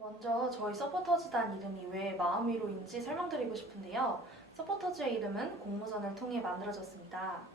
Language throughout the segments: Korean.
먼저 저희 서포터즈단 이름이 왜 마음위로인지 설명드리고 싶은데요. 서포터즈의 이름은 공모전을 통해 만들어졌습니다.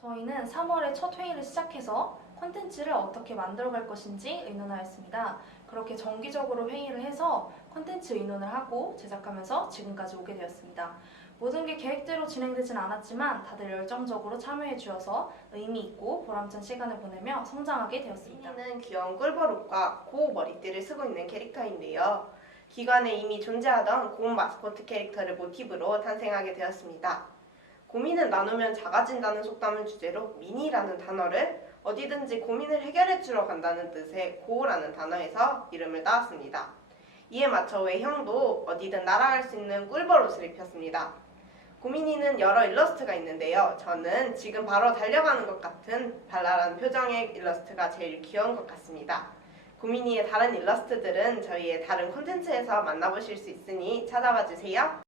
저희는 3월에 첫 회의를 시작해서 콘텐츠를 어떻게 만들어갈 것인지 의논하였습니다. 그렇게 정기적으로 회의를 해서 콘텐츠 의논을 하고 제작하면서 지금까지 오게 되었습니다. 모든 게 계획대로 진행되진 않았지만 다들 열정적으로 참여해 주어서 의미 있고 보람찬 시간을 보내며 성장하게 되었습니다. 미니는 귀여운 꿀버릇과 고우 머리띠를 쓰고 있는 캐릭터인데요. 기관에 이미 존재하던 고운 마스코트 캐릭터를 모티브로 탄생하게 되었습니다. 고민은 나누면 작아진다는 속담을 주제로 미니라는 단어를 어디든지 고민을 해결해 주러 간다는 뜻의 고우라는 단어에서 이름을 따왔습니다. 이에 맞춰 외형도 어디든 날아갈 수 있는 꿀버릇을 입혔습니다. 고민이는 여러 일러스트가 있는데요. 저는 지금 바로 달려가는 것 같은 발랄한 표정의 일러스트가 제일 귀여운 것 같습니다. 고민이의 다른 일러스트들은 저희의 다른 콘텐츠에서 만나보실 수 있으니 찾아봐 주세요.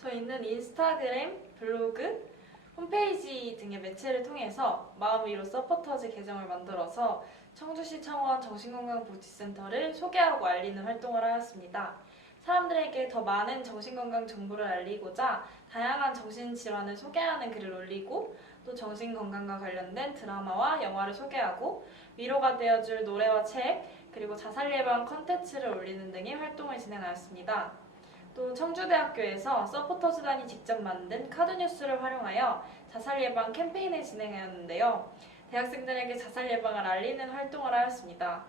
저희는 인스타그램, 블로그, 홈페이지 등의 매체를 통해서 마음위로 서포터즈 계정을 만들어서 청주시 청원 정신건강복지센터를 소개하고 알리는 활동을 하였습니다. 사람들에게 더 많은 정신건강 정보를 알리고자 다양한 정신질환을 소개하는 글을 올리고 또 정신건강과 관련된 드라마와 영화를 소개하고 위로가 되어줄 노래와 책 그리고 자살 예방 컨텐츠를 올리는 등의 활동을 진행하였습니다. 또 청주대학교에서 서포터즈단이 직접 만든 카드뉴스를 활용하여 자살 예방 캠페인을 진행하였는데요. 대학생들에게 자살 예방을 알리는 활동을 하였습니다.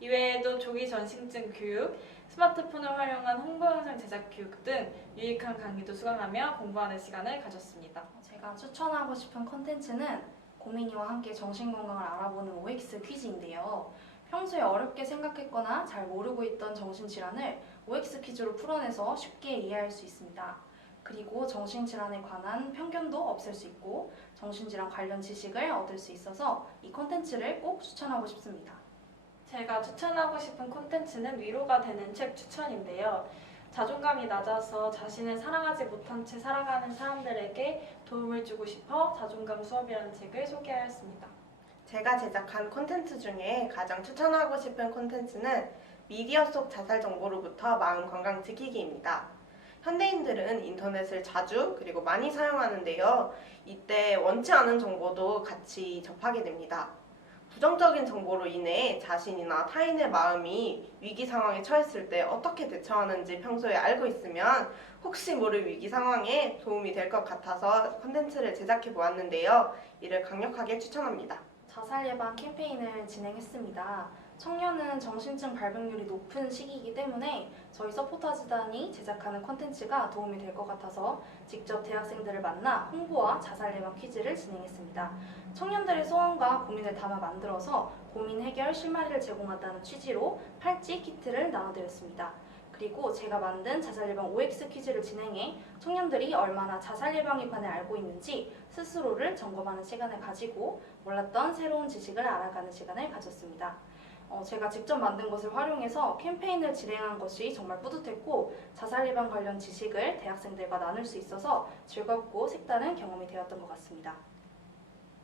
이외에도 조기 전신증 교육, 스마트폰을 활용한 홍보 영상 제작 교육 등 유익한 강의도 수강하며 공부하는 시간을 가졌습니다. 제가 추천하고 싶은 콘텐츠는 고민이와 함께 정신건강을 알아보는 OX 퀴즈인데요. 평소에 어렵게 생각했거나 잘 모르고 있던 정신질환을 OX 퀴즈로 풀어내서 쉽게 이해할 수 있습니다. 그리고 정신질환에 관한 편견도 없앨 수 있고 정신질환 관련 지식을 얻을 수 있어서 이 콘텐츠를 꼭 추천하고 싶습니다. 제가 추천하고 싶은 콘텐츠는 위로가 되는 책 추천인데요. 자존감이 낮아서 자신을 사랑하지 못한 채 살아가는 사람들에게 도움을 주고 싶어 자존감 수업이라는 책을 소개하였습니다. 제가 제작한 콘텐츠 중에 가장 추천하고 싶은 콘텐츠는 미디어 속 자살 정보로부터 마음 건강 지키기입니다. 현대인들은 인터넷을 자주 그리고 많이 사용하는데요. 이때 원치 않은 정보도 같이 접하게 됩니다. 부정적인 정보로 인해 자신이나 타인의 마음이 위기 상황에 처했을 때 어떻게 대처하는지 평소에 알고 있으면 혹시 모를 위기 상황에 도움이 될 것 같아서 콘텐츠를 제작해 보았는데요. 이를 강력하게 추천합니다. 자살 예방 캠페인을 진행했습니다. 청년은 정신증 발병률이 높은 시기이기 때문에 저희 서포터즈단이 제작하는 콘텐츠가 도움이 될 것 같아서 직접 대학생들을 만나 홍보와 자살 예방 퀴즈를 진행했습니다. 청년들의 소원과 고민을 담아 만들어서 고민 해결 실마리를 제공한다는 취지로 팔찌 키트를 나눠드렸습니다. 그리고 제가 만든 자살 예방 OX 퀴즈를 진행해 청년들이 얼마나 자살 예방에 관해 알고 있는지 스스로를 점검하는 시간을 가지고 몰랐던 새로운 지식을 알아가는 시간을 가졌습니다. 제가 직접 만든 것을 활용해서 캠페인을 진행한 것이 정말 뿌듯했고 자살 예방 관련 지식을 대학생들과 나눌 수 있어서 즐겁고 색다른 경험이 되었던 것 같습니다.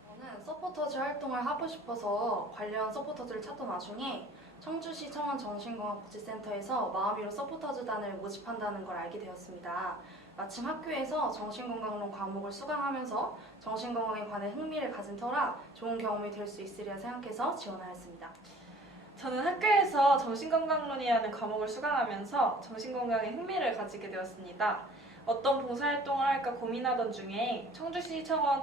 저는 서포터즈 활동을 하고 싶어서 관련 서포터즈를 찾던 와중에 청주시 청원 정신건강복지센터에서 마음위로 서포터즈단을 모집한다는 걸 알게 되었습니다. 마침 학교에서 정신건강론 과목을 수강하면서 정신건강에 관해 흥미를 가진 터라 좋은 경험이 될 수 있으리라 생각해서 지원하였습니다. 저는 학교에서 정신건강론이라는 과목을 수강하면서 정신건강에 흥미를 가지게 되었습니다. 어떤 봉사활동을 할까 고민하던 중에 청주시 청원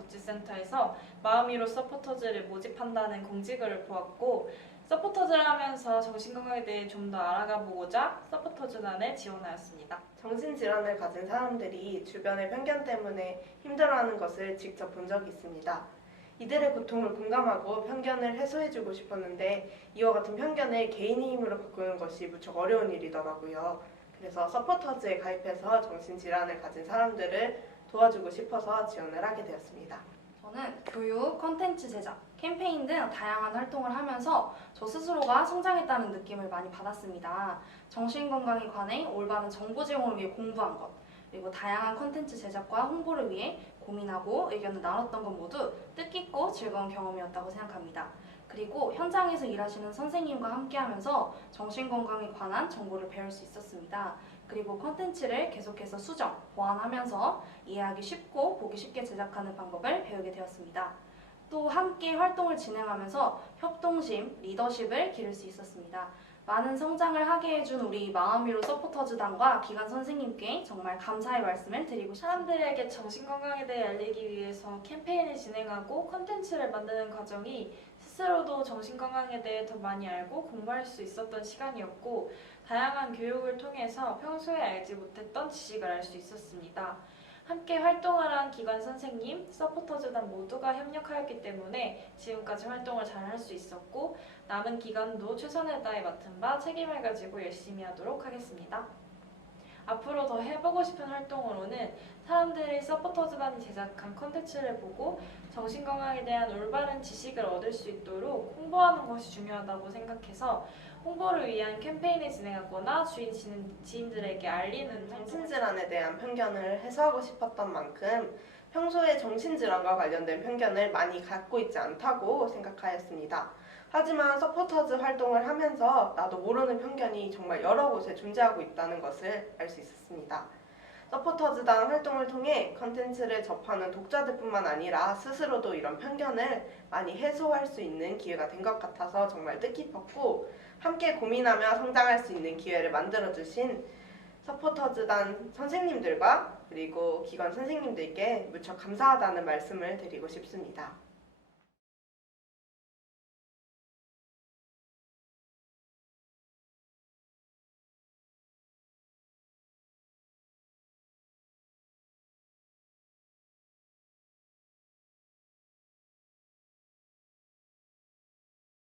정신건강복지센터에서 마음위로 서포터즈를 모집한다는 공지글을 보았고 서포터즈를 하면서 정신건강에 대해 좀 더 알아가 보고자 서포터즈단에 지원하였습니다. 정신질환을 가진 사람들이 주변의 편견 때문에 힘들어하는 것을 직접 본 적이 있습니다. 이들의 고통을 공감하고 편견을 해소해주고 싶었는데 이와 같은 편견을 개인의 힘으로 바꾸는 것이 무척 어려운 일이더라고요. 그래서 서포터즈에 가입해서 정신질환을 가진 사람들을 도와주고 싶어서 지원을 하게 되었습니다. 저는 교육, 콘텐츠 제작, 캠페인 등 다양한 활동을 하면서 저 스스로가 성장했다는 느낌을 많이 받았습니다. 정신건강에 관해 올바른 정보 제공을 위해 공부한 것, 그리고 다양한 콘텐츠 제작과 홍보를 위해 고민하고 의견을 나눴던 것 모두 뜻깊고 즐거운 경험이었다고 생각합니다. 그리고 현장에서 일하시는 선생님과 함께하면서 정신건강에 관한 정보를 배울 수 있었습니다. 그리고 콘텐츠를 계속해서 수정, 보완하면서 이해하기 쉽고 보기 쉽게 제작하는 방법을 배우게 되었습니다. 또 함께 활동을 진행하면서 협동심, 리더십을 기를 수 있었습니다. 많은 성장을 하게 해준 우리 마음위로 서포터즈단과 기관 선생님께 정말 감사의 말씀을 드리고 싶습니다. 사람들에게 정신건강에 대해 알리기 위해서 캠페인을 진행하고 콘텐츠를 만드는 과정이 스스로도 정신건강에 대해 더 많이 알고 공부할 수 있었던 시간이었고, 다양한 교육을 통해서 평소에 알지 못했던 지식을 알 수 있었습니다. 함께 활동을 한 기관 선생님, 서포터즈단 모두가 협력하였기 때문에 지금까지 활동을 잘 할 수 있었고, 남은 기간도 최선을 다해 맡은 바 책임을 가지고 열심히 하도록 하겠습니다. 앞으로 더 해보고 싶은 활동으로는 사람들이 서포터즈단이 제작한 콘텐츠를 보고 정신건강에 대한 올바른 지식을 얻을 수 있도록 홍보하는 것이 중요하다고 생각해서 홍보를 위한 캠페인을 진행하거나 지인들에게 알리는 정신질환에 대한 편견을 해소하고 싶었던 만큼 평소에 정신질환과 관련된 편견을 많이 갖고 있지 않다고 생각하였습니다. 하지만 서포터즈 활동을 하면서 나도 모르는 편견이 정말 여러 곳에 존재하고 있다는 것을 알 수 있었습니다. 서포터즈단 활동을 통해 컨텐츠를 접하는 독자들뿐만 아니라 스스로도 이런 편견을 많이 해소할 수 있는 기회가 된 것 같아서 정말 뜻깊었고, 함께 고민하며 성장할 수 있는 기회를 만들어주신 서포터즈단 선생님들과 그리고 기관 선생님들께 무척 감사하다는 말씀을 드리고 싶습니다.